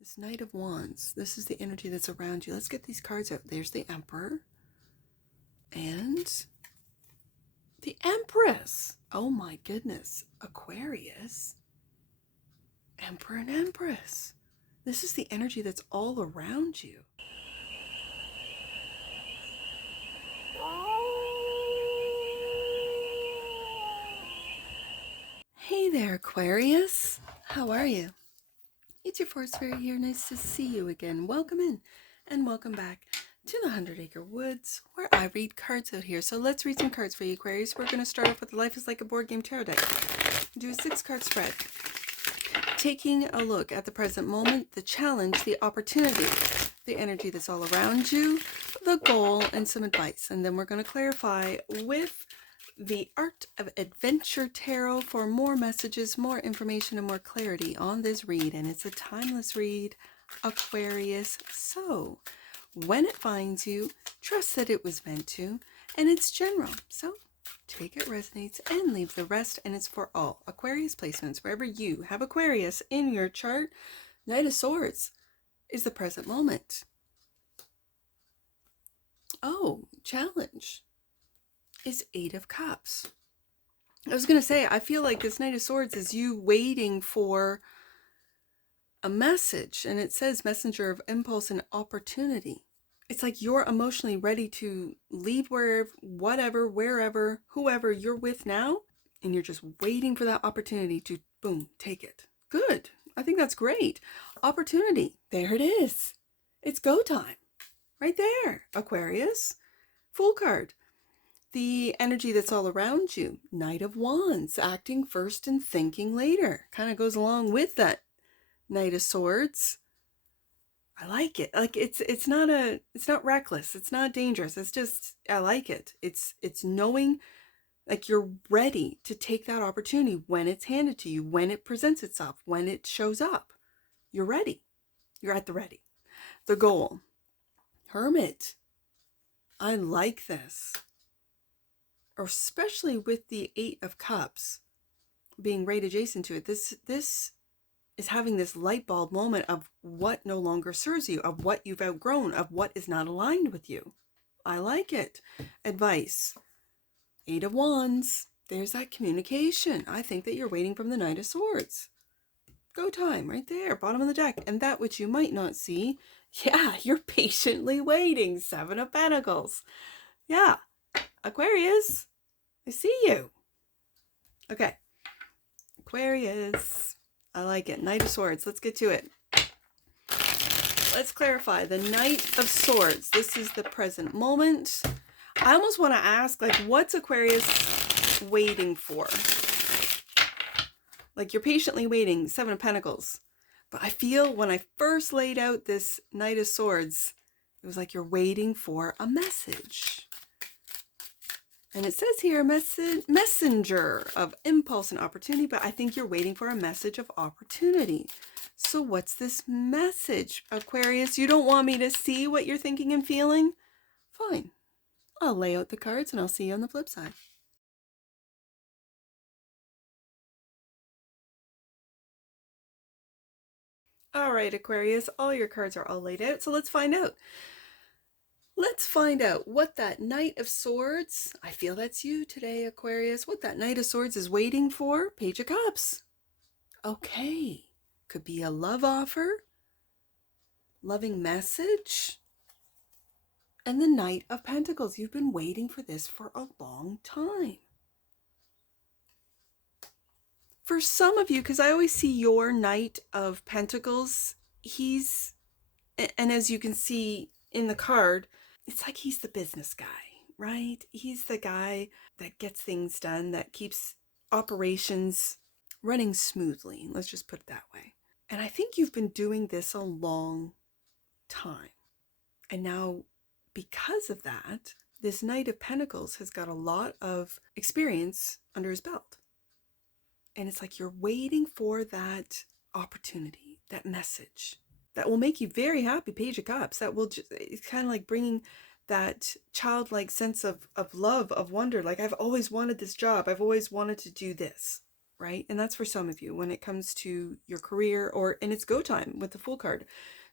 This Knight of Wands. This is the energy that's around you. Let's get these cards out. There's the Emperor. And the Empress. Oh my goodness. Aquarius. Emperor and Empress. This is the energy that's all around you. Hey there, Aquarius. How are you? It's your Forest Fairy here. Nice to see you again. Welcome in and welcome back to the 100-Acre Woods, where I read cards out here. So let's read some cards for you, Aquarius. We're going to start off with Life is Like a Board Game Tarot deck. Do a 6-card spread. Taking a look at the present moment, the challenge, the opportunity, the energy that's all around you, the goal, and some advice. And then we're going to clarify with the Art of Adventure Tarot for more messages, more information, and more clarity on this read. And it's a timeless read, Aquarius. So when it finds you, trust that it was meant to, and it's general. So take it resonates and leave the rest, and it's for all Aquarius placements. Wherever you have Aquarius in your chart, Knight of Swords is the present moment. Oh, challenge is 8 of Cups. I was going to say, I feel like this Knight of Swords is you waiting for a message, and it says messenger of impulse and opportunity. It's like you're emotionally ready to leave wherever, whatever, wherever, whoever you're with now, and you're just waiting for that opportunity to, boom, take it. Good. I think that's great. Opportunity. There it is. It's go time. Right there, Aquarius. Fool card. The energy that's all around you. Knight of Wands. Acting first and thinking later. Kind of goes along with that Knight of Swords. I like it. Like it's not reckless. It's not dangerous. It's just, I like it. It's knowing like you're ready to take that opportunity when it's handed to you, when it presents itself, when it shows up. You're ready. You're at the ready. The goal. Hermit. I like this. Especially with the 8 of Cups being right adjacent to it. This is having this light bulb moment of what no longer serves you, of what you've outgrown, of what is not aligned with you. I like it. Advice. 8 of Wands. There's that communication. I think that you're waiting from the Knight of Swords. Go time right there, bottom of the deck. And that which you might not see, yeah, you're patiently waiting. 7 of Pentacles. Yeah, Aquarius, I see you. Okay, Aquarius. I like it. Knight of Swords. Let's get to it. Let's clarify. The Knight of Swords. This is the present moment. I almost want to ask, like, what's Aquarius waiting for? Like, you're patiently waiting. 7 of Pentacles. But I feel when I first laid out this Knight of Swords, it was like you're waiting for a message. And it says here, messenger of impulse and opportunity, but I think you're waiting for a message of opportunity. So what's this message, Aquarius? You don't want me to see what you're thinking and feeling? Fine. I'll lay out the cards and I'll see you on the flip side. All right, Aquarius, all your cards are all laid out, so let's find out. Let's find out what that Knight of Swords, I feel that's you today, Aquarius, what that Knight of Swords is waiting for. Page of Cups. Okay. Could be a love offer, loving message, and the Knight of Pentacles. You've been waiting for this for a long time. For some of you, because I always see your Knight of Pentacles, he's, and as you can see in the card, it's like he's the business guy, right? He's the guy that gets things done, that keeps operations running smoothly. Let's just put it that way. And I think you've been doing this a long time. And now, because of that, this Knight of Pentacles has got a lot of experience under his belt. And it's like you're waiting for that opportunity, that message that will make you very happy. Page of Cups. That will just, it's kind of like bringing that childlike sense of love, of wonder. Like, I've always wanted this job. I've always wanted to do this. right? And that's for some of you when it comes to your career, and it's go time with the Fool card.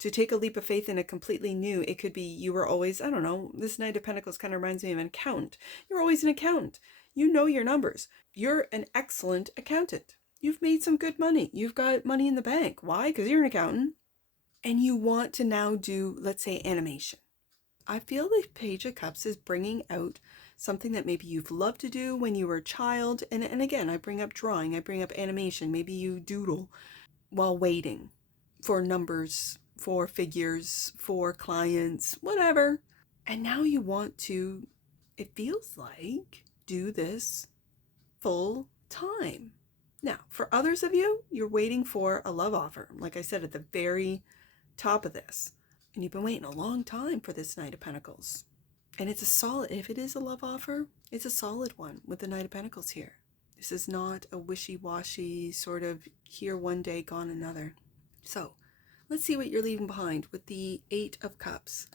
To take a leap of faith in a completely new, it could be you were always, I don't know, this Knight of Pentacles kind of reminds me of an accountant. You're always an accountant. You know your numbers. You're an excellent accountant. You've made some good money. You've got money in the bank. Why? Because you're an accountant. And you want to now do, let's say, animation. I feel the Page of Cups is bringing out something that maybe you've loved to do when you were a child. And again, I bring up drawing, I bring up animation. Maybe you doodle while waiting for numbers, for figures, for clients, whatever. And now you want to, it feels like, do this full time. Now, for others of you, you're waiting for a love offer. Like I said at the very top of this. And you've been waiting a long time for this Knight of Pentacles. And it's a solid, if it is a love offer, it's a solid one with the Knight of Pentacles here. This is not a wishy-washy sort of here one day, gone another. So let's see what you're leaving behind with the Eight of Cups.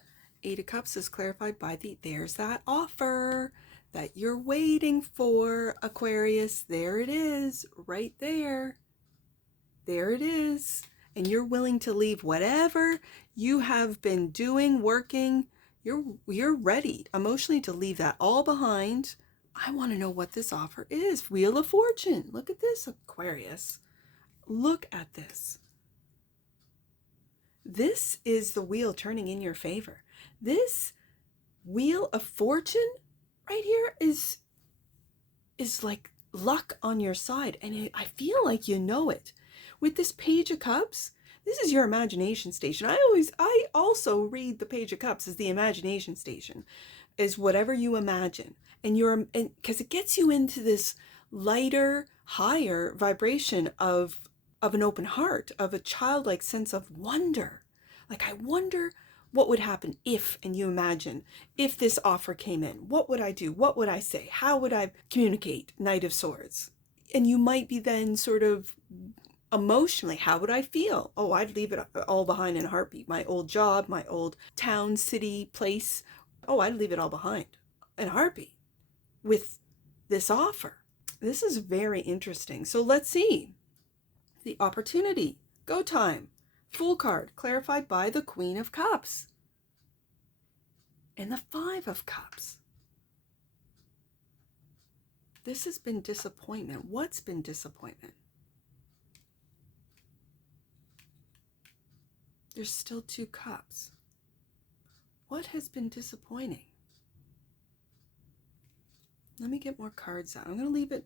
Eight of Cups is clarified by there's that offer that you're waiting for, Aquarius. There it is, right there. There it is. And you're willing to leave whatever you have been doing, working. You're ready emotionally to leave that all behind. I want to know what this offer is. Wheel of Fortune. Look at this, Aquarius. Look at this. This is the wheel turning in your favor. This Wheel of Fortune right here is like luck on your side. And I feel like you know it. With this Page of Cups, this is your imagination station. I also read the Page of Cups as the imagination station, is whatever you imagine. And because it gets you into this lighter, higher vibration of an open heart, of a childlike sense of wonder. Like, I wonder what would happen if, and you imagine, if this offer came in, what would I do? What would I say? How would I communicate? Knight of Swords. And you might be then sort of emotionally, how would I feel? Oh, I'd leave it all behind in a heartbeat. My old job, my old town, city, place. Oh, I'd leave it all behind in a heartbeat with this offer. This is very interesting. So let's see. The opportunity, go time, Fool card, clarified by the Queen of Cups and the Five of Cups. This has been disappointment. What's been disappointment? There's still two cups. What has been disappointing? Let me get more cards out. I'm going to leave it.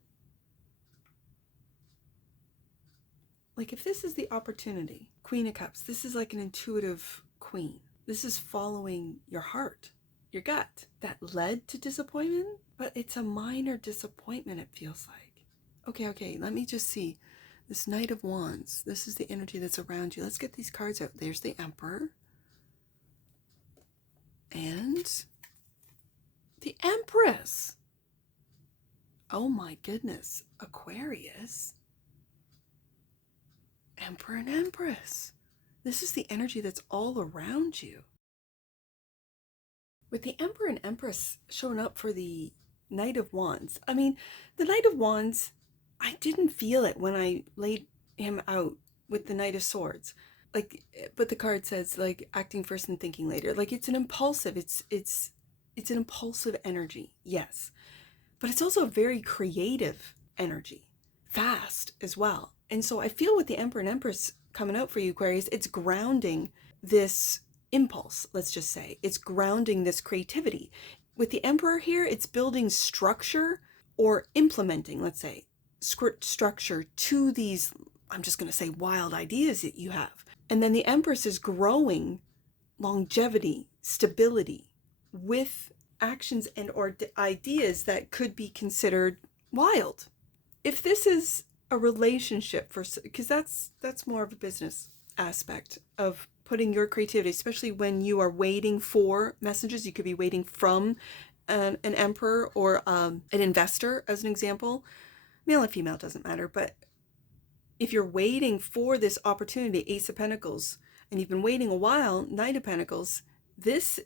Like, if this is the opportunity, Queen of Cups, this is like an intuitive queen. This is following your heart, your gut. That led to disappointment, but it's a minor disappointment, it feels like. Okay, let me just see. This Knight of Wands, this is the energy that's around you. Let's get these cards out. There's the Emperor. And the Empress. Oh my goodness. Aquarius. Emperor and Empress. This is the energy that's all around you. With the Emperor and Empress showing up for the Knight of Wands. I mean, the Knight of Wands, I didn't feel it when I laid him out with the Knight of Swords. Like, but the card says, like, acting first and thinking later. Like, it's an impulsive, it's an impulsive energy, yes. But it's also a very creative energy, fast as well. And so I feel with the Emperor and Empress coming out for you, Aquarius, it's grounding this impulse, let's just say. It's grounding this creativity. With the Emperor here, it's building structure or implementing, let's say, structure to these, I'm just going to say, wild ideas that you have. And then the Empress is growing longevity, stability with actions and or ideas that could be considered wild. If this is a relationship, because that's more of a business aspect of putting your creativity, especially when you are waiting for messages. You could be waiting from an emperor or an investor, as an example. Male and female, doesn't matter. But if you're waiting for this opportunity, Ace of Pentacles, and you've been waiting a while, Knight of Pentacles, these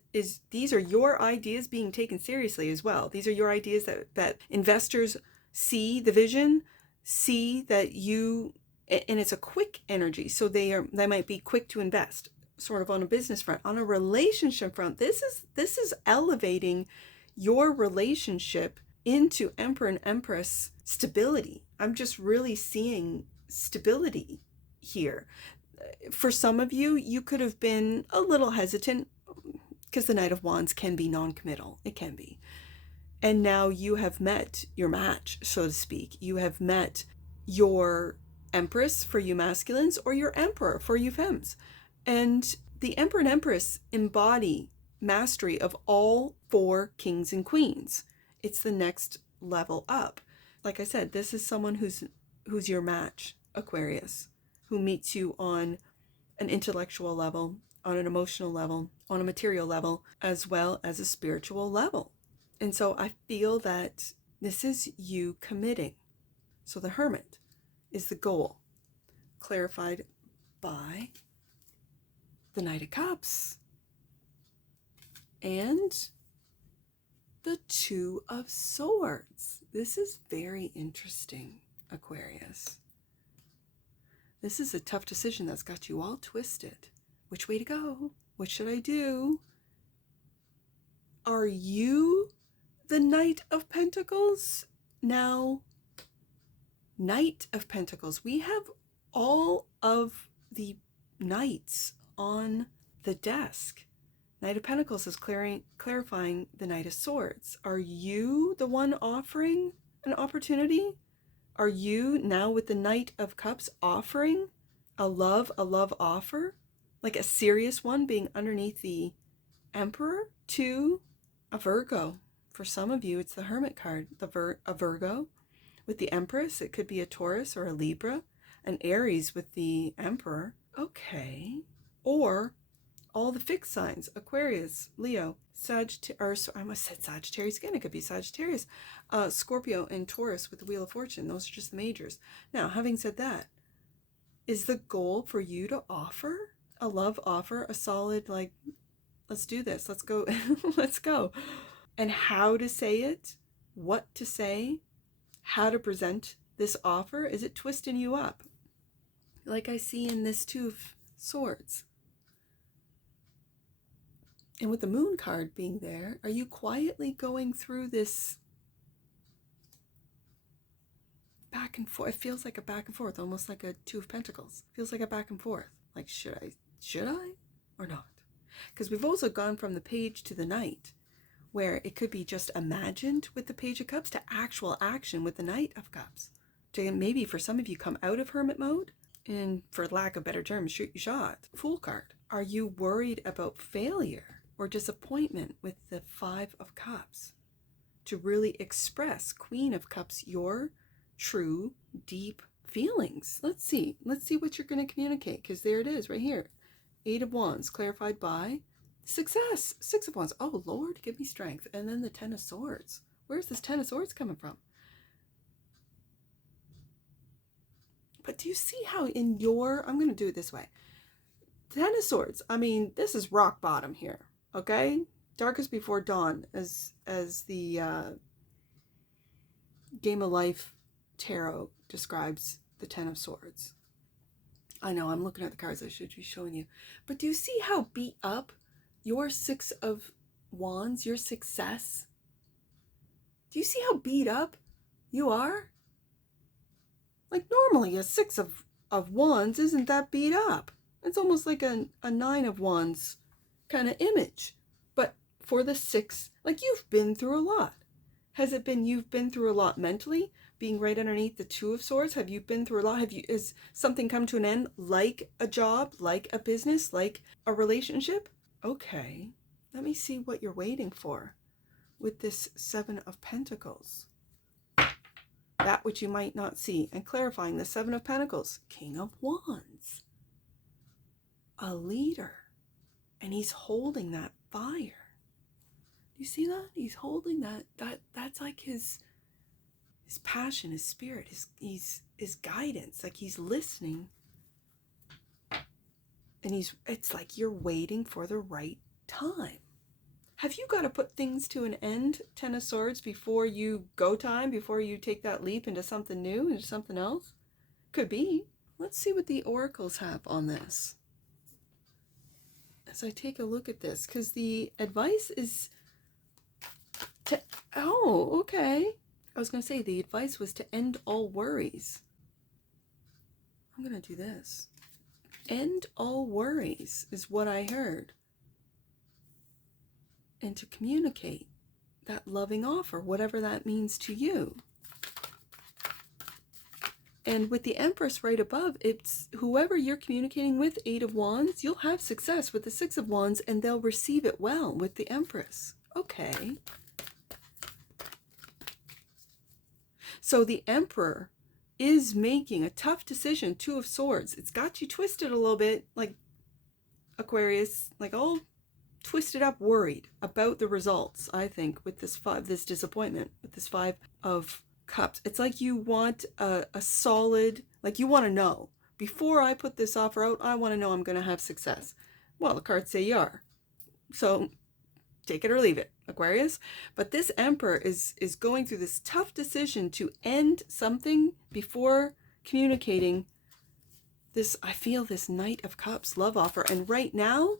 are your ideas being taken seriously as well. These are your ideas that investors see the vision, see that you, and it's a quick energy, so they might be quick to invest, sort of on a business front. On a relationship front, this is elevating your relationship into Emperor and Empress stability. I'm just really seeing stability here. For some of you, you could have been a little hesitant because the Knight of Wands can be non-committal. It can be. And now you have met your match, so to speak. You have met your Empress for you masculines, or your Emperor for you femmes. And the Emperor and Empress embody mastery of all 4 kings and queens. It's the next level up. Like I said, this is someone who's your match, Aquarius, who meets you on an intellectual level, on an emotional level, on a material level, as well as a spiritual level. And so I feel that this is you committing. So the Hermit is the goal, clarified by the Knight of Cups and the Two of Swords. This is very interesting, Aquarius. This is a tough decision that's got you all twisted. Which way to go? What should I do? Are you the Knight of Pentacles? Now, Knight of Pentacles. We have all of the knights on the desk. Knight of Pentacles is clarifying the Knight of Swords. Are you the one offering an opportunity? Are you now with the Knight of Cups offering a love offer? Like a serious one being underneath the Emperor to a Virgo. For some of you, it's the Hermit card, a Virgo. With the Empress, it could be a Taurus or a Libra. An Aries with the Emperor. Okay. Or all the fixed signs, Aquarius, Leo, Sagittarius, I almost said Sagittarius again, it could be Sagittarius, Scorpio, and Taurus with the Wheel of Fortune. Those are just the majors. Now, having said that, is the goal for you to offer a love offer, a solid, like, let's do this, let's go, let's go. And how to say it, what to say, how to present this offer? Is it twisting you up? Like I see in this Two of Swords. And with the Moon card being there, are you quietly going through this back and forth? It feels like a back and forth, almost like a Two of Pentacles. Feels like a back and forth. Like, should I or not? Because we've also gone from the Page to the Knight, where it could be just imagined with the Page of Cups to actual action with the Knight of Cups. To maybe for some of you come out of hermit mode and, for lack of better terms, shoot your shot. Fool card. Are you worried about failure or disappointment with the Five of Cups? To really express, Queen of Cups, your true, deep feelings. Let's see what you're going to communicate, because there it is right here. Eight of Wands, clarified by success. Six of Wands. Oh, Lord, give me strength. And then the Ten of Swords. Where's this Ten of Swords coming from? But do you see how in your, I'm going to do it this way. Ten of Swords, I mean, this is rock bottom here, okay? Darkest before dawn, as the Game of Life tarot describes the Ten of Swords. I know, I'm looking at the cards I should be showing you. But do you see how beat up your Six of Wands, your success? Do you see how beat up you are? Like, normally a Six of Wands isn't that beat up. It's almost like a Nine of Wands kind of image. But for the Six, like, you've been through a lot. Has it been you've been through a lot mentally, being right underneath the Two of Swords? Have you been through a lot? Has something come to an end, like a job, like a business, like a relationship? Okay, let me see what you're waiting for with this Seven of Pentacles. That which you might not see. And clarifying the Seven of Pentacles, King of Wands. A leader. And he's holding that fire. Do you see that? He's holding that. That's like his passion, his spirit, his guidance. Like, he's listening. And it's like you're waiting for the right time. Have you got to put things to an end, Ten of Swords, before you go time, before you take that leap into something new, into something else? Could be. Let's see what the oracles have on this as I take a look at this, because the advice is to... Oh, okay. I was going to say the advice was to end all worries. I'm going to do this. End all worries is what I heard. And to communicate that loving offer, whatever that means to you. And with the Empress right above, it's whoever you're communicating with, Eight of Wands, you'll have success with the Six of Wands, and they'll receive it well with the Empress. Okay. So the Emperor is making a tough decision, Two of Swords. It's got you twisted a little bit, like Aquarius, like all twisted up, worried about the results, I think, with this disappointment, with this Five of Cups. It's like you want a solid, like you want to know, before I put this offer out, I want to know I'm going to have success. Well, the cards say you are. So take it or leave it, Aquarius. But this Emperor is going through this tough decision to end something before communicating this. I feel this Knight of Cups love offer. And right now,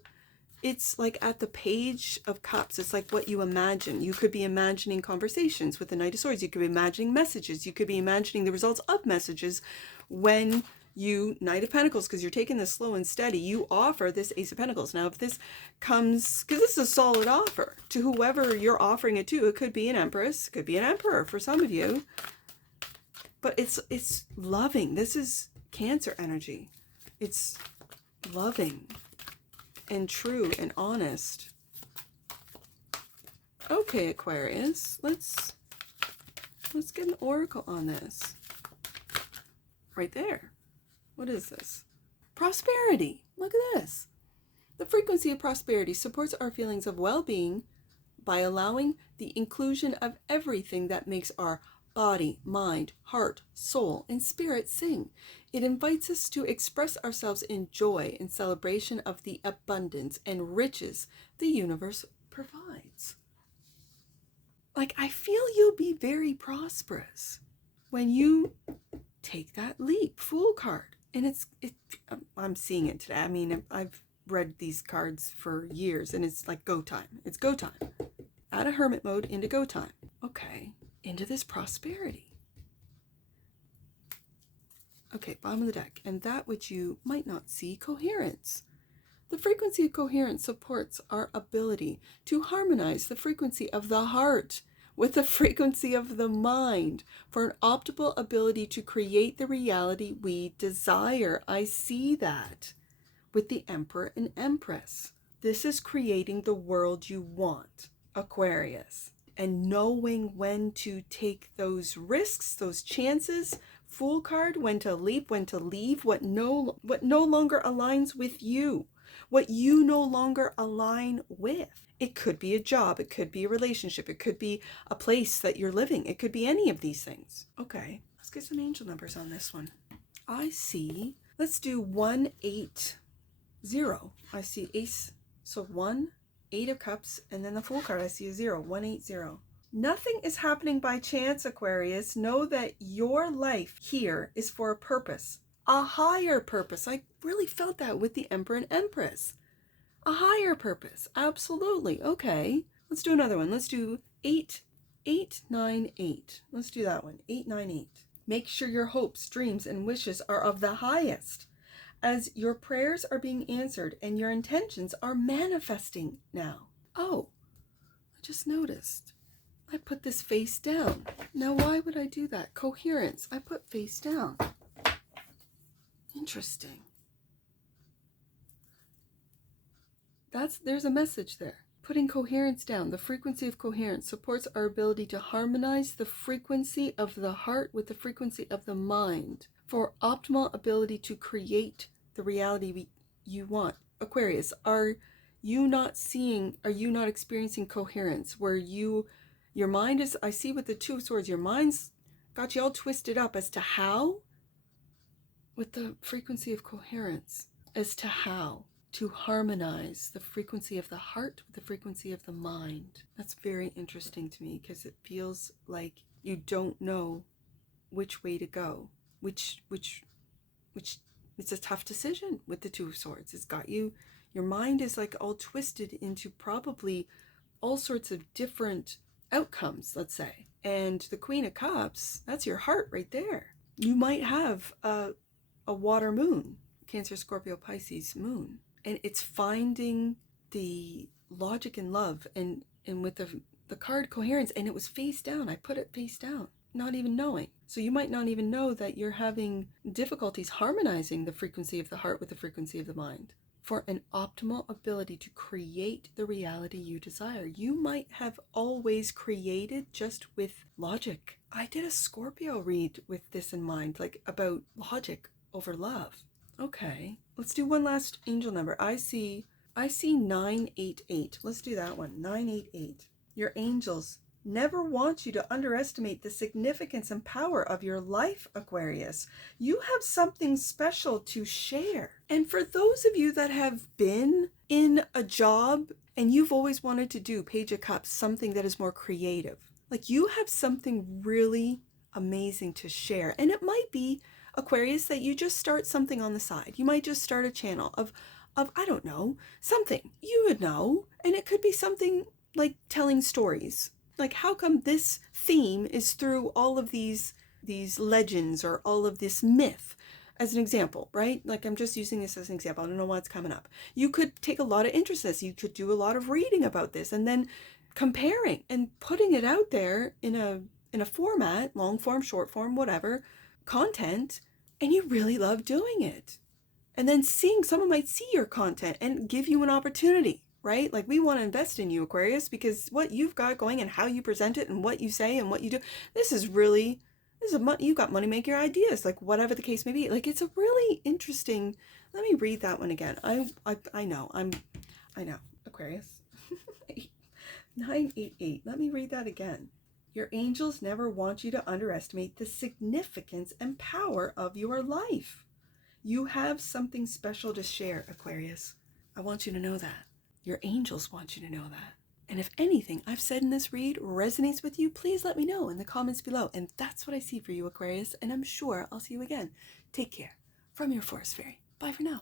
it's like at the Page of Cups. It's like what you imagine. You could be imagining conversations with the Knight of Swords. You could be imagining messages. You could be imagining the results of messages when you, Knight of Pentacles, because you're taking this slow and steady, you offer this Ace of Pentacles. Now, if this comes, because this is a solid offer to whoever you're offering it to, it could be an Empress, could be an Emperor for some of you, but it's loving. This is Cancer energy. It's loving and true and honest. Okay, Aquarius, let's get an oracle on this. Right there. What is this? Prosperity. Look at this. The frequency of prosperity supports our feelings of well-being by allowing the inclusion of everything that makes our body, mind, heart, soul, and spirit sing. It invites us to express ourselves in joy and celebration of the abundance and riches the universe provides. Like, I feel you'll be very prosperous when you take that leap. Fool card. And I'm seeing it today. I mean, I've read these cards for years, and it's like go time. It's go time. Out of hermit mode into go time. Okay, into this prosperity. Okay, bottom of the deck. And that which you might not see, coherence. The frequency of coherence supports our ability to harmonize the frequency of the heart with the frequency of the mind for an optimal ability to create the reality we desire. I see that with the Emperor and Empress. This is creating the world you want, Aquarius, and knowing when to take those risks, those chances. Fool card, when to leap, when to leave, what no longer aligns with you, what you no longer align with. It could be a job, it could be a relationship, it could be a place that you're living, it could be any of these things. Okay, let's get some angel numbers on this one. I see, let's do 180. I see ace, so 1, 8 of cups, and then the Fool card, I see a 0, 180. Nothing is happening by chance, Aquarius. Know that your life here is for a purpose, a higher purpose. I really felt that with the Emperor and Empress. A higher purpose, absolutely. Okay, let's do another one. Let's do 898. Let's do that one, 898. Make sure your hopes, dreams, and wishes are of the highest, as your prayers are being answered and your intentions are manifesting now. Oh, I just noticed. I put this face down. Now, why would I do that? Coherence. I put face down. Interesting. There's a message there. Putting coherence down. The frequency of coherence supports our ability to harmonize the frequency of the heart with the frequency of the mind for optimal ability to create the reality you want. Aquarius, are you not experiencing coherence where your mind is, I see with the Two of Swords, your mind's got you all twisted up as to how, with the frequency of coherence, as to how to harmonize the frequency of the heart with the frequency of the mind. That's very interesting to me because it feels like you don't know which way to go, which it's a tough decision with the Two of Swords. It's got you, your mind is like all twisted into probably all sorts of different outcomes, let's say. And the Queen of Cups, that's your heart right there. You might have a water moon, Cancer, Scorpio, Pisces moon, and it's finding the logic in love. And with the card coherence, and it was face down. I put it face down, not even knowing. So you might not even know that you're having difficulties harmonizing the frequency of the heart with the frequency of the mind for an optimal ability to create the reality you desire. You might have always created just with logic. I did a Scorpio read with this in mind, like about logic over love. Okay, let's do one last angel number. I see 988. Let's do that one. 988. Your angels never want you to underestimate the significance and power of your life, Aquarius. You have something special to share. And for those of you that have been in a job and you've always wanted to do, Page of Cups, something that is more creative, like you have something really amazing to share. And it might be, Aquarius, that you just start something on the side. You might just start a channel of I don't know, something you would know. And it could be something like telling stories. Like, how come this theme is through all of these legends or all of this myth, as an example, right? Like, I'm just using this as an example. I don't know what's coming up. You could take a lot of interest in this. You could do a lot of reading about this and then comparing and putting it out there in a format, long form, short form, whatever, content, and you really love doing it. And then someone might see your content and give you an opportunity, right? Like, we want to invest in you, Aquarius, because what you've got going and how you present it and what you say and what you do, you got money maker ideas, like whatever the case may be. Like, it's a really interesting, let me read that one again. I know, Aquarius. 988, let me read that again. Your angels never want you to underestimate the significance and power of your life. You have something special to share, Aquarius. I want you to know that. Your angels want you to know that. And if anything I've said in this read resonates with you, please let me know in the comments below. And that's what I see for you, Aquarius. And I'm sure I'll see you again. Take care. From your Forest Fairy. Bye for now.